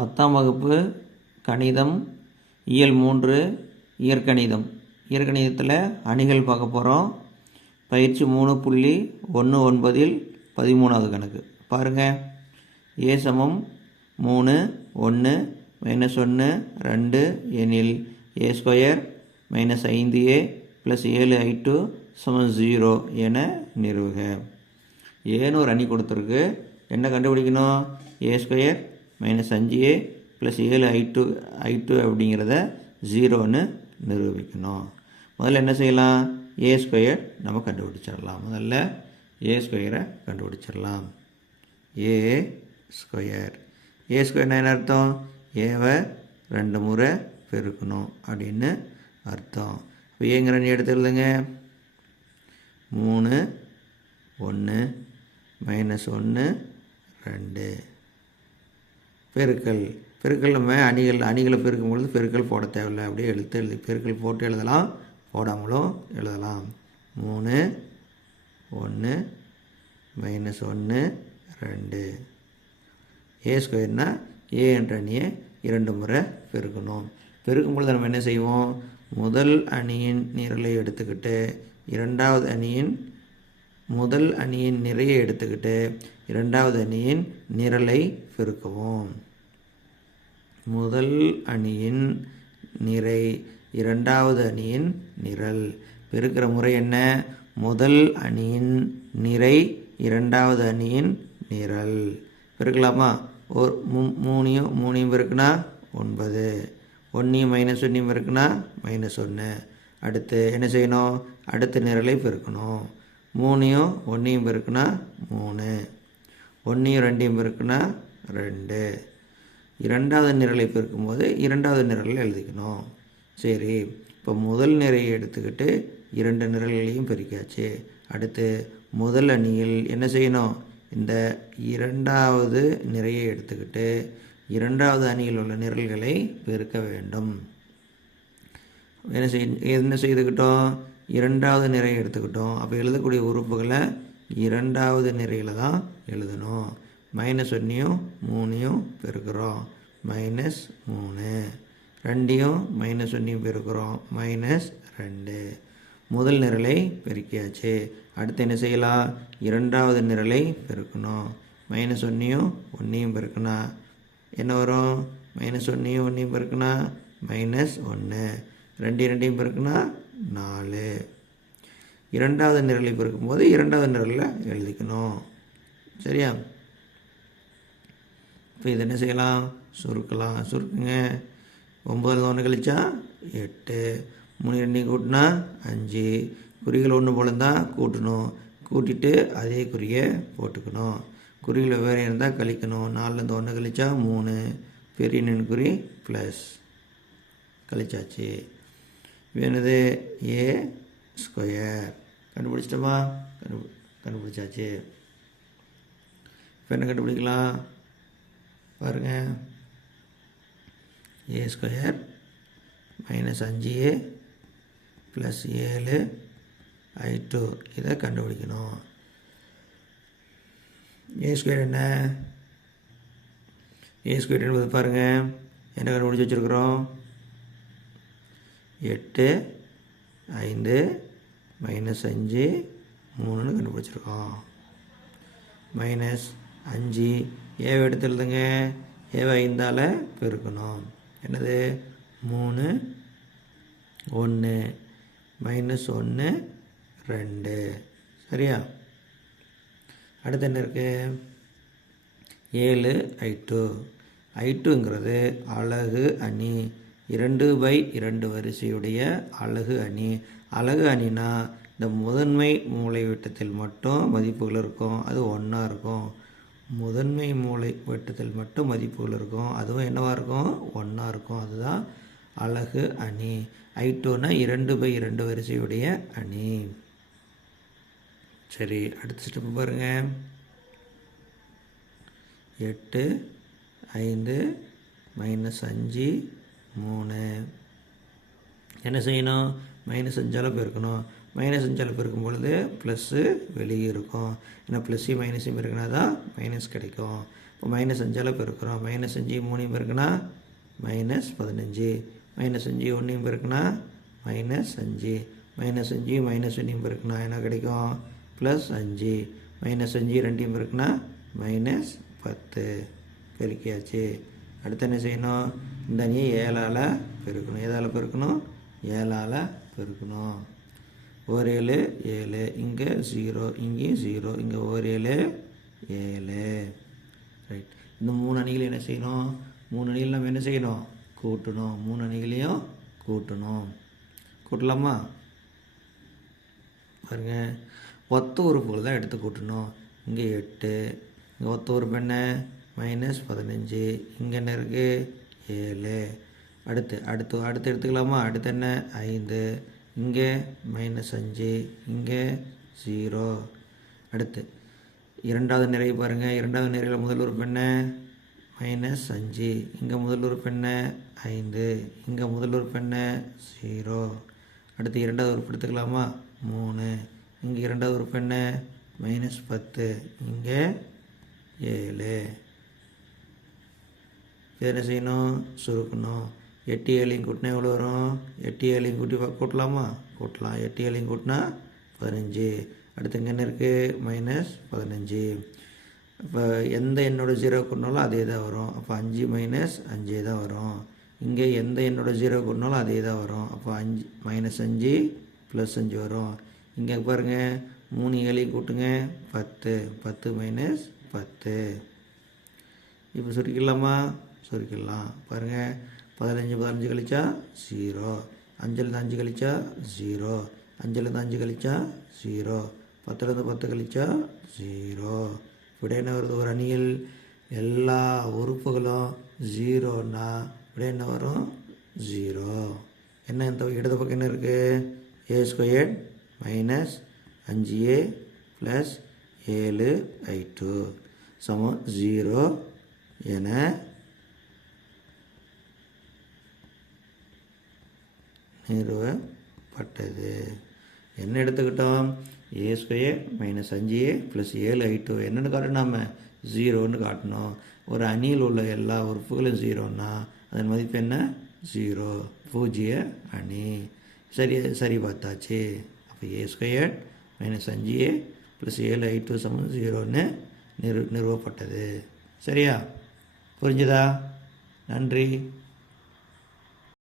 10ஆம் வகுப்பு கணிதம் இயல் 3 இயற்கணிதம். இயற்கணிதத்தில் அணிகள் பார்க்க போகிறோம். பயிற்சி 3.19 13வது கணக்கு பாருங்கள். ஏ சமம் 3 1 -1 2 எனில் ஏ ஸ்கொயர் -5a + 7i2 0 என நிறுவுக. ஏன்னு ஒரு அணி கொடுத்துருக்கு. என்ன கண்டுபிடிக்கணும்? ஏ ஸ்கொயர் -5a + 7i2 அப்படிங்கிறத 0ன்னு நிரூபிக்கணும். முதல்ல என்ன செய்யலாம்? ஏ ஸ்கொயர் நம்ம கண்டுபிடிச்சிடலாம். முதல்ல ஏ ஸ்கொயரை கண்டுபிடிச்சிடலாம். ஏ ஸ்கொயர் என்ன அர்த்தம்? ஏவை 2 முறை பெருக்கணும் அப்படின்னு அர்த்தம். இப்போ ஏங்கிற அணி எடுத்து எழுதுங்க. 3 1 -1 2 பெருக்கல் நம்ம அணிகளை பெருக்கும் பொழுது பெருக்கல் போட தேவையில்லை. அப்படியே எழுதி பெருக்கல் போட்டு எழுதலாம், போடாமலும் எழுதலாம். 3 1 -1 2 ஏ ஸ்கொயர்னால் ஏ என்ற அணியை 2 முறை பெருக்கணும். பெருக்கும் பொழுது நம்ம என்ன செய்வோம்? முதல் அணியின் நிரலை எடுத்துக்கிட்டு இரண்டாவது அணியின் முதல் அணியின் நிறையை எடுத்துக்கிட்டு இரண்டாவது அணியின் நிரலை பெருக்கவும். முதல் அணியின் நிறை இரண்டாவது அணியின் நிரல். பெருக்கிற முறை என்ன? முதல் அணியின் நிறை இரண்டாவது அணியின் நிரல். பெருக்கலாமா? ஒரு 3 பெருக்குனா 9, 1 -1 பெருக்குனா -1. அடுத்து என்ன செய்யணும்? அடுத்த நிரலை பெருக்கணும். 3 1 பெருக்குனா 3, 1 2 பெருக்குனா 2. இரண்டாவது நிரலை பெருக்கும்போது இரண்டாவது நிரலில் எழுதிக்கணும். சரி, இப்போ முதல் நிறையை எடுத்துக்கிட்டு 2 நிரல்களையும் பெருக்கியாச்சு. அடுத்து முதல் அணியில் என்ன செய்யணும்? இந்த இரண்டாவது நிறையை எடுத்துக்கிட்டு இரண்டாவது அணியில் உள்ள நிரல்களை பெருக்க வேண்டும். என்ன செய்துக்கிட்டோம்? இரண்டாவது நிறையை எடுத்துக்கிட்டோம். அப்போ எழுதக்கூடிய உறுப்புகளை இரண்டாவது நிறையில் தான் எழுதணும். -1 3 பெருக்கிறோம், -3. 2 -1 பெருக்கிறோம், -2. முதல் நிரலை பெருக்கியாச்சு. அடுத்து என்ன செய்யலாம்? இரண்டாவது நிரலை பெருக்கணும். -1 1 பெருக்கினா என்ன வரும்? -1 1 பெருக்கினா -1. 2 2 பெருக்கினா 4. இரண்டாவது நிரலை பெருக்கும்போது இரண்டாவது நிரலில் எழுதிக்கணும். சரியா? இப்போ இது என்ன செய்யலாம்? சுருக்குங்க. 9 1 கழிச்சா 8, 3 2 கூட்டினா 5. குறிகள் ஒன்று போல தான் கூட்டணும். கூட்டிட்டு அதே குறியை போட்டுக்கணும். குறிகள் வேறு இருந்தால் கழிக்கணும். 4 1 கழிச்சா 3, பெரிய நெண்குறி ப்ளஸ் கழிச்சாச்சு. என்னது? ஏ ஸ்கொயர் கண்டுபிடிச்சிட்டோமா? கண்டுபிடிச்சாச்சு. இப்போ என்ன கண்டுபிடிக்கலாம் பாருங்கள். ஏ ஸ்கொயர் -5a + 7i2 இதை கண்டுபிடிக்கணும். ஏ ஸ்கொயர் என்ன? ஏ ஸ்கொயர் என்பது பாருங்கள் என்ன கண்டுபிடிச்சி வச்சுருக்குறோம்? 8 5 -5 3ன்னு கண்டுபிடிச்சிருக்கோம். -5 ஏவை எடுத்து எழுதுங்க. ஏவை 5ஆல் பெருக்கணும். என்னது? 3 1 -1 2. சரியா? அடுத்து என்ன இருக்குது? 7i2. i2ங்கிறது அலகு அணி. 2/2 வரிசையுடைய அலகு அணி. அலகு அணினா இந்த முதன்மை மூலை விட்டத்தில் மட்டும் மதிப்புகள் இருக்கும், அது 1ஆ இருக்கும். முதன்மை மூலை வட்டத்தில் மட்டும் மதிப்புகள் இருக்கும், அதுவும் என்னவாக இருக்கும்? 1ஆ இருக்கும். அதுதான் அலகு அணி. i2னா 2/2 வரிசையுடைய அணி. சரி, அடுத்த ஸ்டெப்பு பாருங்கள். 8 5 -5 3 என்ன செய்யணும்? -5ஆல் பெருக்கணும். -5ஆல் பெருக்கும் பொழுது ப்ளஸ்ஸு வெளியே இருக்கும். ஏன்னா ப்ளஸ்ஸையும் மைனஸையும் பெருக்கினா தான் மைனஸ் கிடைக்கும். இப்போ -5ஆல் பெருக்கிறோம். -5 3 பெருக்குனா -15, -5 1 பெருக்குனா -5, -5 -1 பெருக்குனா என்ன கிடைக்கும்? +5, -5 2 பெருக்குனா -10 பெருக்கியாச்சு. அடுத்து என்ன செய்யணும்? இந்த அணியை 7ஆல் பெருக்கணும். எதால் பெருக்கணும்? 7ஆல் பெருக்கணும். ஓர் 7 7, இங்கே 0, இங்கேயும் 0, இங்கே ஓர் 7 7. ரைட். இந்த 3 அணிகளையும் என்ன செய்யணும்? 3 அணிகள் நம்ம என்ன செய்யணும்? கூட்டணும். 3 அணிகளையும் கூட்டணும். கூட்டலாமா? பாருங்க, ஒத்த உறுப்புகள் தான் எடுத்து கூட்டணும். இங்கே 8, இங்கே ஒத்த உறுப்பு என்ன? -15, இங்கே என்ன இருக்குது? 7. அடுத்து எடுத்துக்கலாமா? அடுத்து என்ன? 5, இங்கே -5, இங்கே 0. அடுத்து இரண்டாவது நிறைவு பாருங்கள். இரண்டாவது நிறைவில் முதல் உறுப்பு என்ன? -5, இங்கே முதல் உறுப்பு என்ன? 5, இங்கே முதல் உறுப்பு என்ன? 0. அடுத்து இரண்டாவது உறுப்பு எடுத்துக்கலாமா? 3, இங்கே இரண்டாவது உறுப்பு என்ன? -10, இங்கே 7. என்ன செய்யணும்? சுருக்கணும். 8 7 கூட்டினா எவ்வளோ வரும்? 8 7 கூட்டி கூட்டலாமா? கூட்டலாம். 8 7 கூட்டினா 15. அடுத்து இங்கே என்ன இருக்குது? -15. இப்போ எந்த எண்ணோட 0 கூட்டினாலும் அதே தான் வரும். அப்போ 5 -5 தான் வரும். இங்கே எந்த எண்ணோட 0 கூட்டினாலும் அதே தான் வரும். அப்போ 5 -5 +5 வரும். இங்கே பாருங்கள், 3 7 கூட்டுங்க 10, 10 -10. இப்போ சுருக்கிடலாமா? சுருக்கிடலாம். பாருங்கள், 15 கழிச்சா 0, 5 5 கழிச்சா 0, 5 5 கழிச்சா 0, 10 10 கழிச்சா 0. இப்படி என்ன வருது? ஒரு அணியில் எல்லா உறுப்புகளும் 0ன்னா இப்படி என்ன வரும்? 0. என்ன இந்த இடது பக்கம் என்ன இருக்குது? a² - 5a + 7i2 0 என நிறுவப்பட்டது. என்ன எடுத்துக்கிட்டோம்? a² - 5a + 7i2 என்னென்னு காட்டணும்? நம்ம 0ன்னு காட்டணும். ஒரு அணியில் உள்ள எல்லா உறுப்புகளும் 0ன்னா அதன் மதிப்பு என்ன? 0, பூஜ்ஜிய அணி. சரி பார்த்தாச்சு. அப்போ a² - 5a + 7i2 0ன்னு நிறுவப்பட்டது. சரியா? புரிஞ்சுதா? நன்றி.